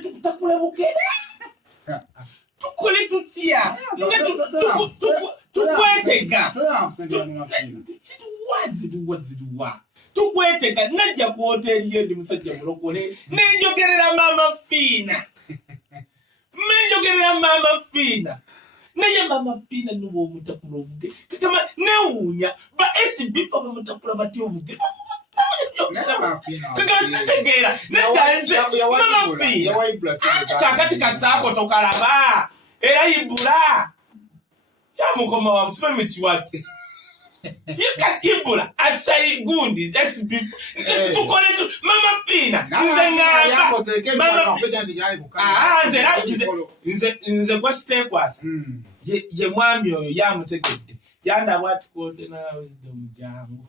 tukutakula bugere tukole tutya nga tukwetega tukwetega najja ku hoteli ye ndi musajja mulokole nenjogerera Maama Fina naye Maama Fina nuwo omutakula obugere kagamba newuunya ba SB4 bamutakula batya obugere kagasitegera nedanze Maama Fina kakati kasaako tokalaba era yibula yamukoma wa msipa michiwati yibula asayi gundi SB4 tukole tu Maama Fina nze kwa stekwasa ye mwami oyo yamutegedde yanda bwati kote na wisdom jangu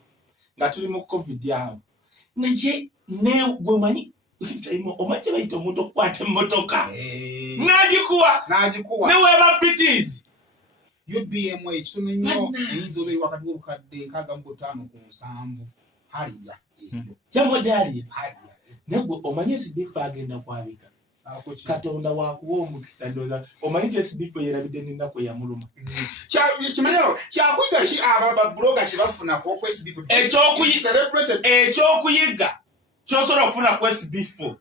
nga tuli mu covid yawo naye ne gomanyi omache bayita omuntu okukwata emmotoka n'agikuwa ne weeba pitizi UBM ekitono nnyo eyinzobe wakati w'obukadde 65 haliya yamodali negwe omanye SB4 agenda kwabika Katonda wakuwa omukisa ndoza omanyi SB4 yerabidde n'ennaku yamuluma kimanyalo kyakwiga ki aba bloga kibafuna ku SB4 ekyokuyiga kyosobola okufuna ku SB4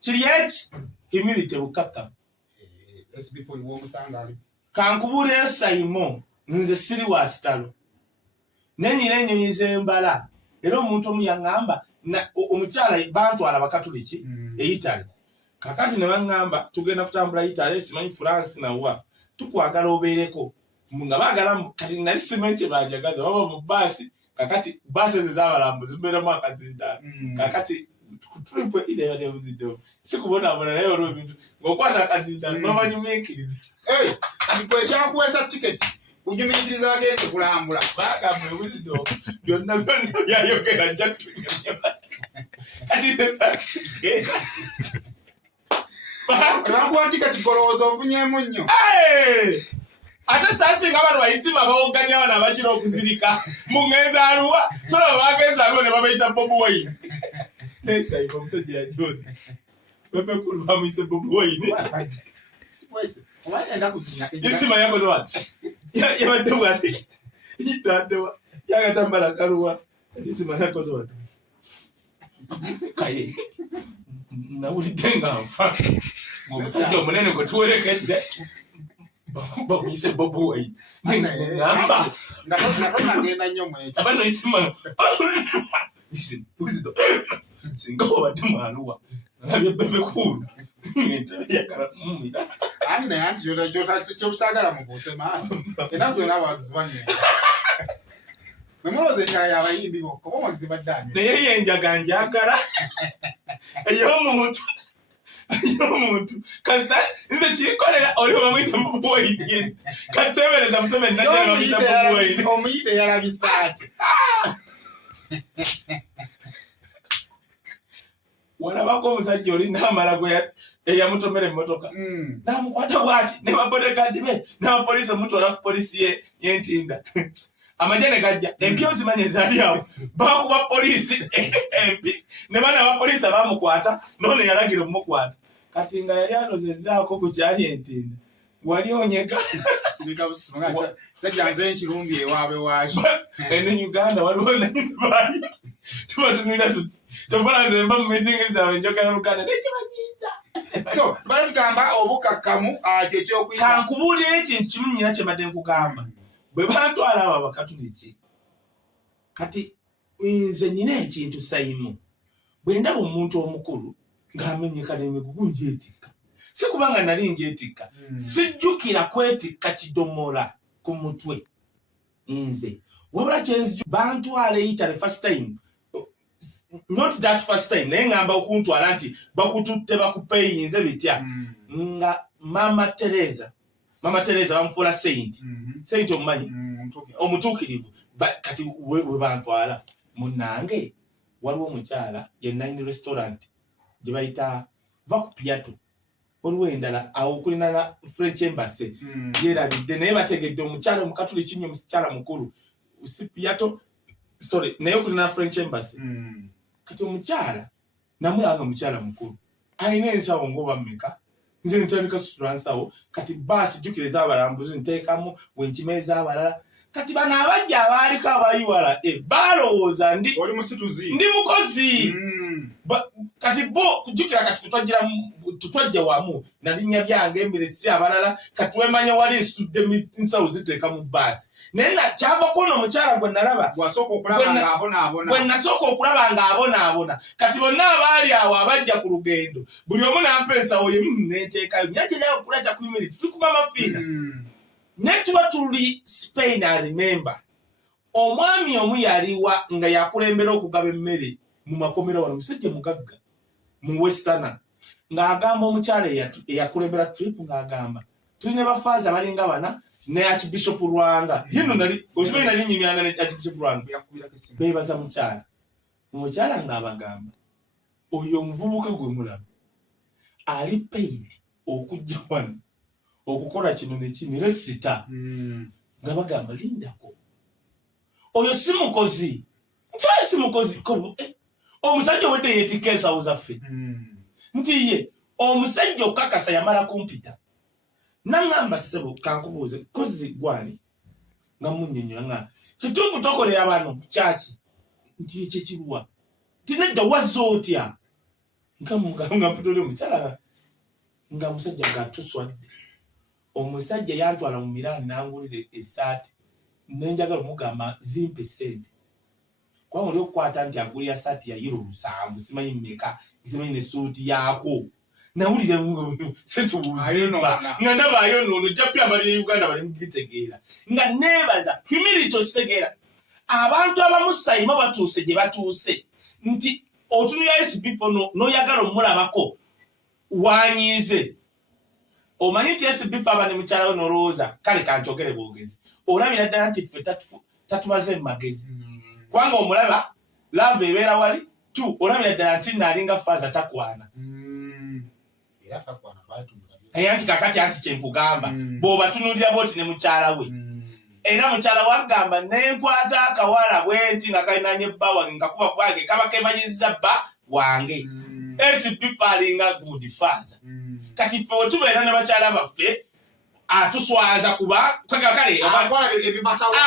kiri eki humility bukakamu SB4 w'omusangali kankubula Essanyu nze siri wa kitalo nenyira ennyonyi z'embala era omuntu omu yaŋŋamba omukyala bantwala bakatuliki Italy kakati ne baŋŋamba tugenda kutambula Italy simanyi France nawa tukwagala obeereko nga baagala kati nali simanyi kye banjagaza baba mu baasi kakati baasi ezo z'abalambuzi mbeeramu akazinda kakati kutulipo ile ya mzido sikubonabona naye olwo ebintu ng'okwata akazinda n'abanyumiikiriza kwe kyakuweesa tiketi kunyumiriza agenze kulambula baagamba ebuzido byonna byayogera njatunya kati nesagenda bakuwa tiketi golowooza ofunyemu nnyo ate saasinga abantu bayisima bawoganya abana bakira okuzirika mu ŋŋenzaaluwa tolaba bagenzaaluwa ne babayita Bobi Wine Essanyu omusajja yajozi bebekulu bamuyise Bobi Wine isima yakoze wati yabadde bwati yitaddewa yagatambala kaluwa isima yakoze wati Kaye nawulidde nga nfa omusajja omunene gwe tuwerekedde bamuyise Bobi Wine ngamba nagenda nnyo mwekyo abano isima uzido singa obadde mwaluwa nabye bebekulu ani naye anti kyobusagala mubuuse maaso era zonna bagizibanye nemulowooza enjala abayimbi bokka oba mwagizibaddanyo naye yenjaga njagala ey'omuntu kasita nze kikolera oli bamuyita Bobi Wine katebereza musome najja bamuyita Bobi Wine omuyite yalabisa ati walabako omusajja oli n'amala gwe eyamutomera emmotoka n'amukwata bwati ne babodegaadi be n'abapoliisi omutwala ku polisi y'entinda amagye ne gajja empya ozimanya ezaali awo bakuba polisi empi ne bana abapoliisi abamukwata noone yalagira omukwata kati nga yali alozezzaako ku kyali entinda wali onyega sajja nze nkirumbi ewaabe waakyo ene Uganda waliwo nayibaali tubatunulira tuti kyobala nze mba mu mitingi zaabwe njogera Luganda nekimanyiiza so bala tugamba obukakkamu kyekyokuyiga kankubuulira ekintu kimu nnyina kye mbadde nkugamba bwe bantwala abo abakatuliki kati nze nnina ekintu Essanyu bwe ndaba omuntu omukulu ng'amenyeka n'emigugu njeetikka si kubanga nali njeetikka sijjukira kwetikka kidomola ku mutwe nze wabula kyenzijju bantwala Italy first time not that first time naye ngamba okuntwala nti bakututte bakupeyinze bitya nga Mama Teresa bamufuula saint omumanyi omutuukirivu kati we bantwala munnange waliwo omukyala ye Nine restaurant gye bayita vakupiato waliwo endala awo okulina na French embassy yerabidde naye bategedde omukyala omukatuliki nnyo omukyala mukulu usipiato naye okulina na French embassy kati omukyala namulanga omukyala mukulu alina ensawo ngoba mmeka nze ntandika sutura nsawo kati baasi jjukiriza abalambuzi nteekamu bwenkimeza abalala kati bano abajja abaaliko abayiwala baalowooza ndi mukozi kati bo kujjukira kati tutwajja wamu nalinnya byange emiretsi abalala kati wemanya wali nsitudde nsawo ziteeka mu baasi naye kyavako no omukyala gwe nalaba bwe nasooka okulaba ng'abonaabona kati bonna abaali awo abajja ku lugendo buli omu nampa ensawo ye nenteekayo naye kyenyaga okulaja kuyimiri tuli ku Maama Fina ne tuba tuli Spain. I remember omwami omu yaliwa nga yakulembera okugaba emmere mu makomero wano musajja mugagga mu Westerner ng'agamba omukyala eyakulembera trip ng'agamba tuli ne bafaaza balinga bana ne Archbishop Lwanga yino nali okimanyi nali nnyimyanga ne Archbishop Lwanga beebaza omukyala ng'abagamba oyo omuvubuka gwe mulaba ali paid okujja wano okukola kino nekino era sita nga bagamba lindako oyo si mukozi nti si mukozi omusajja owedde yeetikka ensawo zaffe nti ye omusajja okukakasa yamala kumpita naŋŋamba ssebo kankubuuze kozi gwani nga munnyonnyola nga kituufu tokolera bano kyaki nti kyekiruwa tinedda wazza otya nga mputoli omukyala nga musajja gatuswadde omusajja yantwala mu Milan nangulire esaati nenjagala omugamba zimpe sente kubanga oli okukwata nti agulira saati ya euro 7 simanyi mmeka simanyi ne suuti yaako nawulire sente buzimba nga ndabaayo noono japya amalira Uganda bali mubitegeera nga neebaza humility okitegeera abantu abamu sayima batuuse gye batuuse nti otunula SB4 n'oyagala omulabako wanyiize omanyi nti SB4 abane mukyala we n'olowooza kale kankyogere bwogezi olabira ddala nti ffe tatubaze mu magezi kubanga omulaba lava ebeera wali olabira ddala nti naalinga faaza takwana era nti kakati anti kyenkugamba bw'obatunulira bwoti ne mukyala we era mukyala wagamba nenkwata akawala bwenti nga kalinanye bba wange nga kuba kwange kaba kemanyiza bba wange SB4 alinga good faaza kati ffe wetubeera ne bakyala baffe atuswaza kuba kale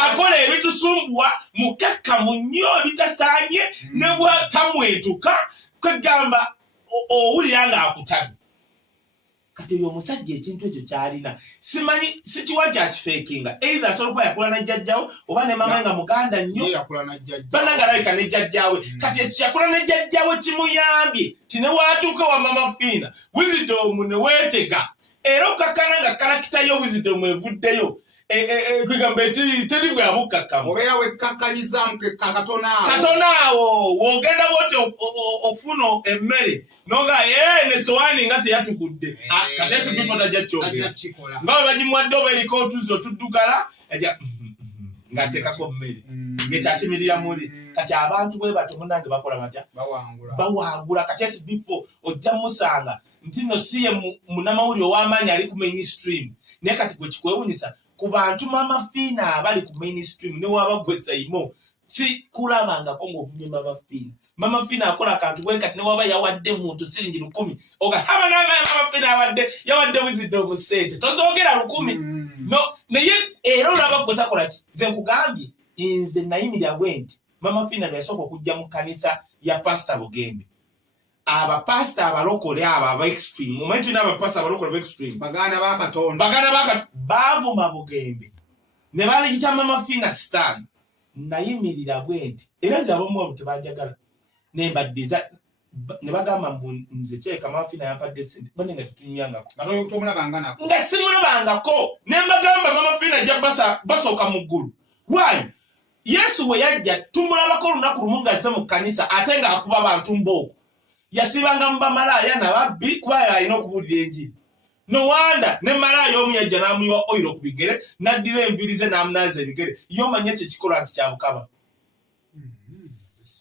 akola ebitusumbuwa mukakkamu nnyo ebitasaanye ne bwatamwetuka kwegamba owulira ng'akutabye kati oyo omusajja ekintu ekyo kyalina simanyi sikiwa nti akifeekinga either asobola okuba yakula ne jjajjawe oba ne mama nga muganda nnyo bananga alabika ne jjajjawe kati ekyo yakula ne jjajjawe kimuyambye ti ne waatuuka wa Maama Fina wisdom ne weetega era okakkana nga kalakita yo wisdom evuddeyo kwegamba teri bwe abukkakkamu obeera wekkakkanyizamu katonaawo wogenda bwoti okufuna emmere noga ne sowaani nga teyatukudde kati SB4 tajja kyogera nga bwe bagimuwadde oba eriko otuzi otuddugala ng'ateekako mmere ng'ekyakimirira muli kati abantu bwe bato munange bakola batya bawangula kati SB4 ojja musanga nti nno si ye munamawulire ow'amaanyi ali ku mainstream naye kati gwe kikwewunyisa ku bantu Maama Fina abali ku mainstream ne waba gwe sayimo si kulabangako ng'ovumye Maama Fina. Maama Fina akola akantu bwe kati ne waba yawadde muntu siringi 10 ogamba Maama Fina yawadde wisdom sente tozoogera 10 no naye era olaba gwe takola ki nze nkugambye nze nayimirira bwe nti Maama Fina yasooka okujja mu kanisa ya Pastor Bugembe abapasita abalokole aba extreme moment n'abapasita abalokole ba extreme baganda ba Katonda baavuma Bugembe ne baliyita Maama Fina stand nayimirira bwe nti era nze abamu tebanjagala nembaddiza ne bagamba nze kyeka Maama Fina yampadde sente bane nga tetunyangako nga simulabangako ne mbagamba Maama Fina ajja basooka mu ggulu why Yesu we yajja tumulabako olunaku lumu ng'azze mu kkanisa ate ng'akuba abantu mbooko yasibanga mu bamalaaya nababbi kuba alina okubuulira enjiri no wanda ne malaaya omu yajja n'amuyiwa oyiro ku bigere n'addira enviiri ze n'amunaaza ebigere ye omanye ekyo ekikola nti kyabukaba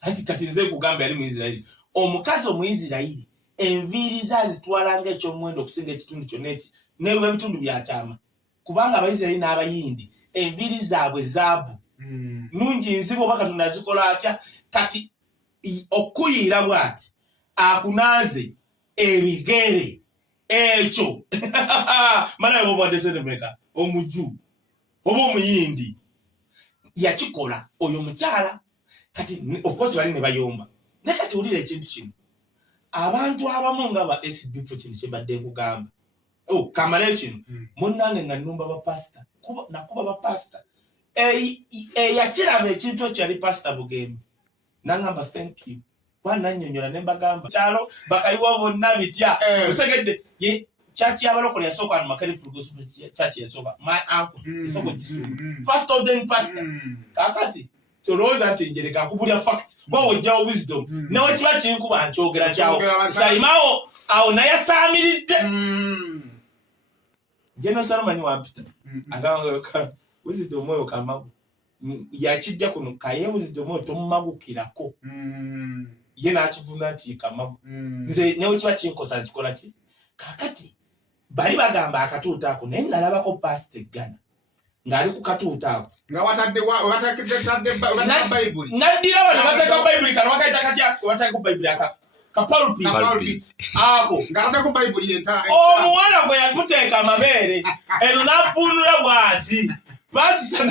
anti kati nze kugamba yali Muyisirayiri omukazi Omuyisirayiri enviiri ze azitwalanga ekyomuwendo okusinga ekitundu kyonna eki n'ebiba bitundu byakyama kubanga Abayisirayiri n'Abayindi enviiri zaabwe zaabu nungi nzibu oba Katonda azikola atya kati okuyiira bw'ati akunaaze ebigere ekyo mana yobwadde meka omuju oba omuyindi yakikola oyo mukyala kati of course bali ne bayomba naye kati olira ekintu kino abantu abamu nga ba SB4 kino kyebadde nkugamba kamale kino munnange nga nnumba bapasita nakuba bapasita yakiraba ekintu ekyo yali pasita Bugembe nangamba thank you wananyonyola ne mbagamba kyalo bakayiwa bonna bitya osegedde chachi yabalokole yasooka mu Makarifu Gospel Church yasooka my uncle isoko gisuma first ordained pastor kakati tolooza nti njereka nkubulya facts kwa wojjawo wisdom nawe kiba kinkuba nkyogera kyawo sayimawo awo naye asaamiridde Jeno Salomani wampita agamba wisdom oyo kamagu yakijja kuno Kaye wisdom oyo tomumagukirako ye n'akivuna nti kamagu nze nawe kiba kinkosa nkikola ki kakati bali bagamba akatuuta ako naye nalabako pastor Ghana ngali ku katuuta ako nga watadde Bible naddira wano bateka Bible kano wakaita katya wateka Bible aka kapalpit ako ngata ku Bible yenta omuwana gwe yamuteeka amabeere eno nafunula bwati pastor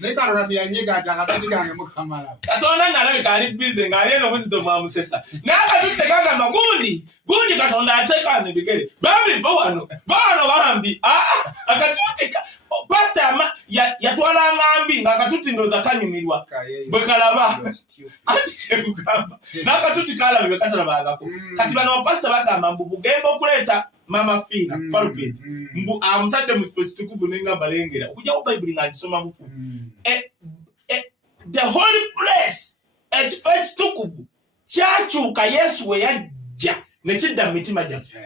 nekarona byanyiga atakatanyigange mukamala katonda nalabika ali busy ngali eno wisdom amusesa nakatutte kagamba gundi katonda ateeka nebigere babi bawano bambi akatutika pastor yatwala ngambi ngakatuti ndoza kanyumirwa bwekalaba ati kyegugamba nakatuti kalabye katalabangako kati bano pastor bagamba mbu Bugembe okuleeta Maama Fina pulpit mbu amutadde mu kifo kitukuvu nengamba lengera okujja ku Bible nga gisoma buku the holy place ekifo ekitukuvu kyakyuka Yesu we yajja nekidda mu mitima gyaffe